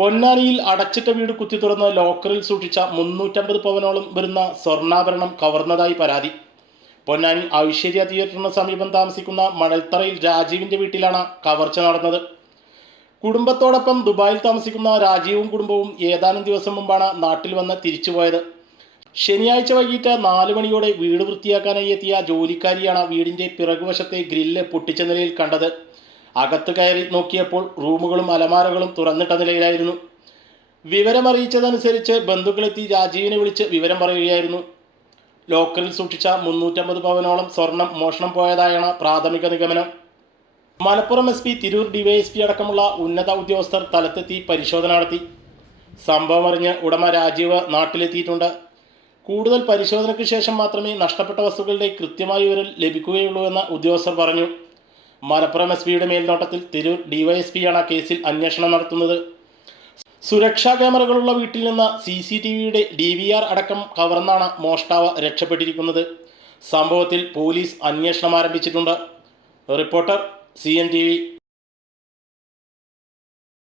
പൊന്നാനിയിൽ അടച്ചിട്ട വീട് കുത്തി തുറന്ന് ലോക്കറിൽ സൂക്ഷിച്ച മുന്നൂറ്റമ്പത് പവനോളം വരുന്ന സ്വർണാഭരണം കവർന്നതായി പരാതി. പൊന്നാനി ഐശ്വര്യ തിയേറ്ററിന് സമീപം താമസിക്കുന്ന മണൽത്തറയിൽ രാജീവിന്റെ വീട്ടിലാണ് കവർച്ച നടന്നത്. കുടുംബത്തോടൊപ്പം ദുബായിൽ താമസിക്കുന്ന രാജീവും കുടുംബവും ഏതാനും ദിവസം മുമ്പാണ് നാട്ടിൽ വന്ന് തിരിച്ചുപോയത്. ശനിയാഴ്ച വൈകിട്ട് നാല് മണിയോടെ വീട് വൃത്തിയാക്കാനായി എത്തിയ ജോലിക്കാരിയാണ് വീടിന്റെ പിറകുവശത്തെ ഗ്രില്ല് പൊട്ടിച്ച നിലയിൽ കണ്ടത്. അകത്ത് കയറി നോക്കിയപ്പോൾ റൂമുകളും അലമാരകളും തുറന്നിട്ട നിലയിലായിരുന്നു. വിവരമറിയിച്ചതനുസരിച്ച് ബന്ധുക്കളെത്തി രാജീവിനെ വിളിച്ച് വിവരം പറയുകയായിരുന്നു. ലോക്കറിൽ സൂക്ഷിച്ച മുന്നൂറ്റമ്പത് പവനോളം സ്വർണം മോഷണം പോയതായാണ് പ്രാഥമിക നിഗമനം. Malappuram S P Tirur DYSP അടക്കമുള്ള ഉന്നത ഉദ്യോഗസ്ഥർ സ്ഥലത്തെത്തി പരിശോധന നടത്തി. സംഭവം അറിഞ്ഞ് ഉടമ രാജീവ് നാട്ടിലെത്തിയിട്ടുണ്ട്. കൂടുതൽ പരിശോധനയ്ക്ക് ശേഷം മാത്രമേ നഷ്ടപ്പെട്ട വസ്തുക്കളുടെ കൃത്യമായ വിവരം ലഭിക്കുകയുള്ളൂ എന്ന് ഉദ്യോഗസ്ഥർ പറഞ്ഞു. മലപ്പുറം എസ് പിയുടെ മേൽനോട്ടത്തിൽ തിരൂർ ഡിവൈഎസ്പിയാണ് കേസിൽ അന്വേഷണം നടത്തുന്നത്. സുരക്ഷാ ക്യാമറകളുള്ള വീട്ടിൽ നിന്ന് സി സി ടി വിയുടെ ഡി വി ആർ അടക്കം കവർന്നാണ് മോഷ്ടാവ് രക്ഷപ്പെട്ടിരിക്കുന്നത്. സംഭവത്തിൽ പോലീസ് അന്വേഷണം ആരംഭിച്ചിട്ടുണ്ട്. Reporter C N T V.